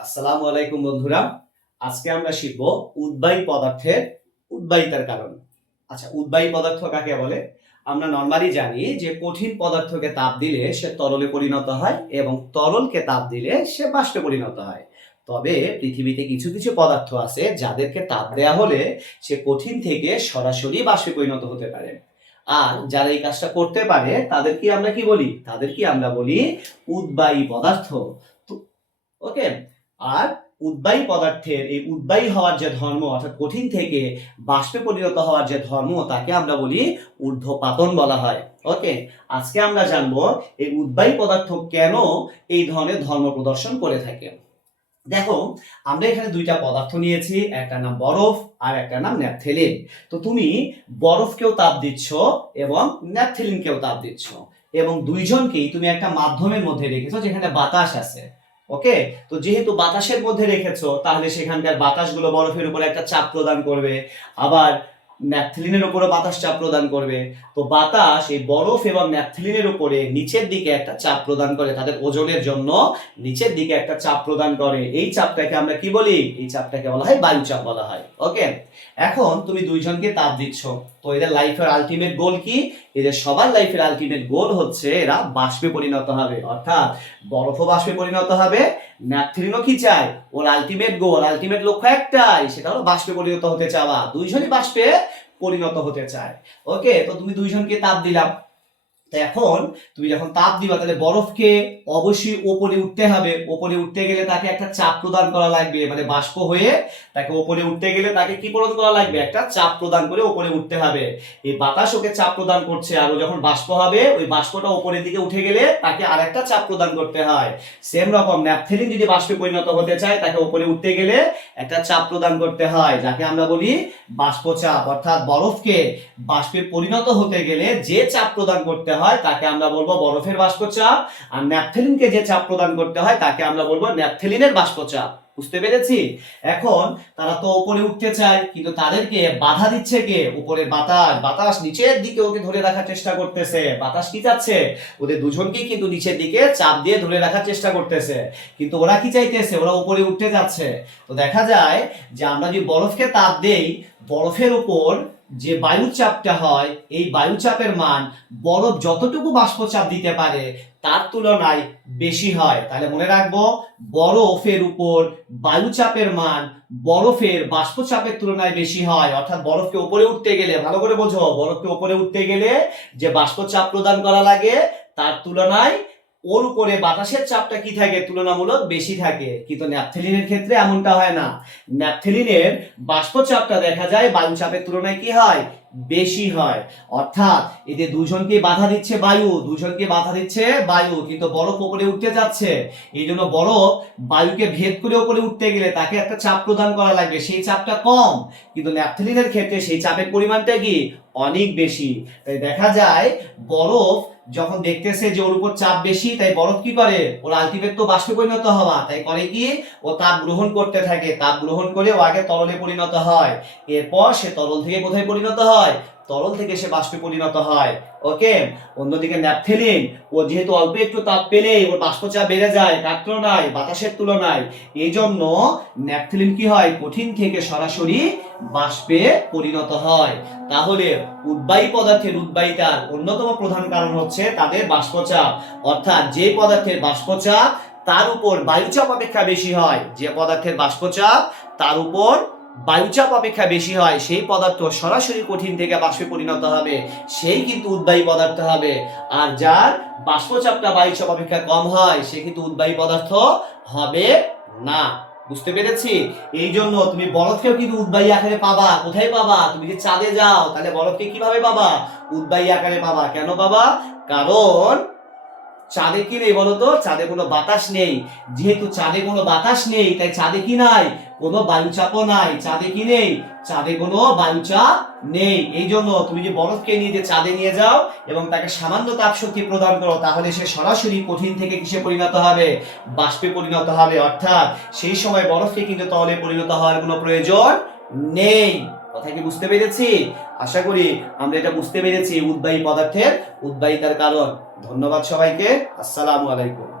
আসসালামু আলাইকুম বন্ধুরা। আজকে আমরা শিখব উদ্বায়ী পদার্থের উদ্বায়িতার কারণ। আচ্ছা উদ্বায়ী পদার্থ কাকে বলে? আমরা নর্মালি জানি যে কঠিন পদার্থকে তাপ দিলে সে তরলে পরিণত হয় এবং তরলকে তাপ দিলে সে বাষ্পে পরিণত হয়। তবে পৃথিবীতে কিছু কিছু পদার্থ আছে যাদেরকে তাপ দেয়া হলে সে কঠিন থেকে সরাসরি বাষ্পে পরিণত হতে পারে। আর যারা এই কাজটা করতে পারে, তাদেরকে আমরা কি বলি? তাদেরকে আমরা বলি উদ্বায়ী পদার্থ। ওকে আর উদ্বায়ী পদার্থের এই উদ্বায়ী হওয়ার যে ধর্ম, অর্থাৎ কঠিন থেকে বাষ্পে পরিণত হওয়ার যে ধর্ম, তাকে আমরা বলি ঊর্ধ্বপাতন বলা হয়। ওকে আজকে আমরা জানব এই উদ্বায়ী পদার্থ কেন এই ধরনের ধর্ম প্রদর্শন করে থাকে। দেখো, আমরা এখানে দুইটা পদার্থ নিয়েছি, একটা নাম বরফ আর একটা নাম ন্যাপথেলিন। তো তুমি বরফকেও তাপ দিচ্ছ এবং ন্যাপথেলিনকেও তাপ দিচ্ছ এবং দুইজনকেই তুমি একটা মাধ্যমের মধ্যে রেখেছো যেখানে বাতাস আছে। ওকে তো যেহেতু বাতাসের মধ্যে রেখেছো, তাহলে সেখানকার বাতাসগুলো বরফের উপরে একটা চাপ প্রদান করবে। আবার ন্যাপথিলিনের উপরও বাতাস চাপ প্রদান করবে। তো বাতাস এই বরফ এবং ন্যাপথিলিনের উপরে নিচের দিকে একটা চাপ প্রদান করে, তাদের ওজনের জন্য নিচের দিকে একটা চাপ প্রদান করে। এই চাপটাকে আমরা কি বলি? এই চাপটাকে বলা হয় বায়ু চাপ বলা হয়। ওকে এখন তুমি দুইজনকে তাপ দিচ্ছ। তো এদের লাইফের আলটিমেট গোল কি? এদের সবার লাইফের আলটিমেট গোল হচ্ছে এরা বাষ্পে পরিণত হবে। অর্থাৎ বরফ বাষ্পে পরিণত হবে ন্যাথরিনও কি চায়? ওর আলটিমেট গোল আলটিমেট লক্ষ্য একটাই, সেটা হলো বাষ্পে পরিণত হতে চাওয়া। দুইজনই বাষ্পে পরিণত হতে চায়। ওকে তো তুমি দুইজনকে তাপ দিলাম। এখন তুমি যখন তাপ দিবা, তাহলে বরফকে অবশ্যই ওপরে উঠতে হবে। ওপরে উঠতে গেলে তাকে একটা চাপ প্রদান করা লাগবে মানে বাষ্প হয়ে তাকে ওপরে উঠতে গেলে তাকে কি প্রদান করা লাগবে? একটা চাপ প্রদান করে ওপরে উঠতে হবে। এই বাতাস ওকে চাপ প্রদান করছে, আর যখন বাষ্প হবে, ওই বাষ্পটা ওপরের দিকে উঠে গেলে তাকে আর একটা চাপ প্রদান করতে হয়। সেম রকম ন্যাপথেলিন যদি বাষ্পে পরিণত হতে চায়, তাকে ওপরে উঠতে গেলে একটা চাপ প্রদান করতে হয়, যাকে আমরা বলি বাষ্পচাপ। অর্থাৎ বরফকে বাষ্পে পরিণত হতে গেলে যে চাপ প্রদান করতে হয়, তাকে আমরা বলব বরফের বাষ্পচাপ। আর ন্যাপথেলিনকে যে চাপ প্রদান করতে হয়, তাকে আমরা বলব ন্যাপথেলিনের বাষ্পচাপ। বুঝতে পেরেছি? এখন তারা তো উপরে উঠতে চায়, কিন্তু তাদেরকে বাধা দিচ্ছে কে? উপরে বাতাস। বাতাস নিচের দিকে ওকে ধরে রাখার চেষ্টা করতেছে। বাতাস কি চাচ্ছে? ওদের দুজনকেই কিন্তু নিচের দিকে চাপ দিয়ে ধরে রাখার চেষ্টা করতেছে। কিন্তু ওরা কি চাইতেছে? ওরা উপরে উঠতে যাচ্ছে। তো দেখা যায় যে আমরা যদি বরফকে তাপ দেই, বরফের উপর যে বায়ুচাপটা হয়, এই বায়ুচাপের মান বরফ যতটুকু বাষ্পচাপ দিতে পারে, তার তুলনায় বেশি হয়। তাহলে মনে রাখব, বরফের উপর বায়ুচাপের মান বরফের বাষ্পচাপের তুলনায় বেশি হয়। অর্থাৎ বরফকে উপরে উঠতে গেলে, ভালো করে বোঝো, বরফকে উপরে উঠতে গেলে যে বাষ্পচাপ প্রদান করা লাগে, তার তুলনায় ওর উপরে বাতাসের চাপটা কি থাকে? তুলনামূলক বেশি থাকে। কিন্তু ন্যাপথেলিনের ক্ষেত্রে এমনটা হয় না। ন্যাপথেলিনের বাষ্পচাপটা দেখা যায় বায়ু চাপের তুলনায় কি হয়? বেশি হয়। অর্থাৎ এতে দুজনকে বাধা দিচ্ছে বায়ু, দুজনকে বাধা দিচ্ছে বায়ু, কিন্তু বরফ উপরে উঠতে যাচ্ছে। এই জন্য বরফ বায়ুকে ভেদ করে ওপরে উঠতে গেলে তাকে একটা চাপ প্রদান করা লাগবে। সেই চাপটা কম, কিন্তু ন্যাপথেলিনের ক্ষেত্রে সেই চাপের পরিমাণটা কি? অনেক বেশি। তাই দেখা যায় বরফ যখন দেখতেছে যে ওর উপর চাপ বেশি, তাই বরফ কি করে? ওর আলটিমেট তো বাষ্পে পরিণত হওয়া। তাই করে কি? ও তাপ গ্রহণ করতে থাকে। তাপ গ্রহণ করে ও আগে তরলে পরিণত হয়। এরপর সে তরল থেকে কোথায় পরিণত হয়? তরল থেকে সে বাষ্পে পরিণত হয়। ওকে অন্যদিকে ন্যাপথেলিন, ও যেহেতু অল্প একটু তাপ পেলেই ওর বাষ্পচাপ বেড়ে যায় কার তুলনায়, বাতাসের তুলনায়। এই জন্য ন্যাপথেলিন কি হয়? কঠিন থেকে সরাসরি বাষ্পে পরিণত হয়। তাহলে উদ্বায়ী পদার্থের উদ্বায়িতার অন্যতম প্রধান কারণ হচ্ছে তাদের বাষ্পচাপ। অর্থাৎ যে পদার্থের বাষ্পচাপ তার উপর বায়ুচাপ অপেক্ষা বেশি হয়। যে পদার্থের বাষ্পচাপ তার উপর বায়ুচাপ অপেক্ষা বেশি হয়, সেই পদার্থ সরাসরি কঠিন থেকে বাষ্পে পরিণত হবে, সেই কিন্তু উদ্বায়ী পদার্থ হবে। আর যার বাষ্পচাপটা বায়ুচাপ অপেক্ষা কম হয়, সে কিন্তু উদ্বায়ী পদার্থ হবে না। বুঝতে পেরেছি? এই জন্য তুমি বরফকেও কিন্তু উদ্বায়ী আকারে পাবা। কোথায় পাবা? তুমি যদি চাঁদে যাও, তাহলে বরফকে কীভাবে পাবা? উদ্বায়ী আকারে পাবা। কেন পাবা? কারণ চাঁদে কি নেই বলতো? চাঁদে কোনো বাতাস নেই। যেহেতু চাঁদে কোনো বাতাস নেই, তাই চাঁদে কি নাই? কোনো বায়ুচাপও নাই। চাঁদে কি নেই? চাঁদে কোনো বায়ুচাপ নেই। এই জন্য তুমি যে বরফকে নিয়ে যে চাঁদে নিয়ে যাও এবং তাকে সামান্য তাপ শক্তি প্রদান করো, তাহলে সে সরাসরি কঠিন থেকে কিসে পরিণত হবে? বাষ্পে পরিণত হবে। অর্থাৎ সেই সময় বরফকে কিন্তু তলে পরিণত হওয়ার কোনো প্রয়োজন নেই। কথা কি বুঝতে পেরেছি? আশা করি আমরা এটা বুঝতে পেরেছি উদ্বায়ী পদার্থের উদ্বায়িতার কারণ। ধন্যবাদ সবাইকে। আসসালামু আলাইকুম।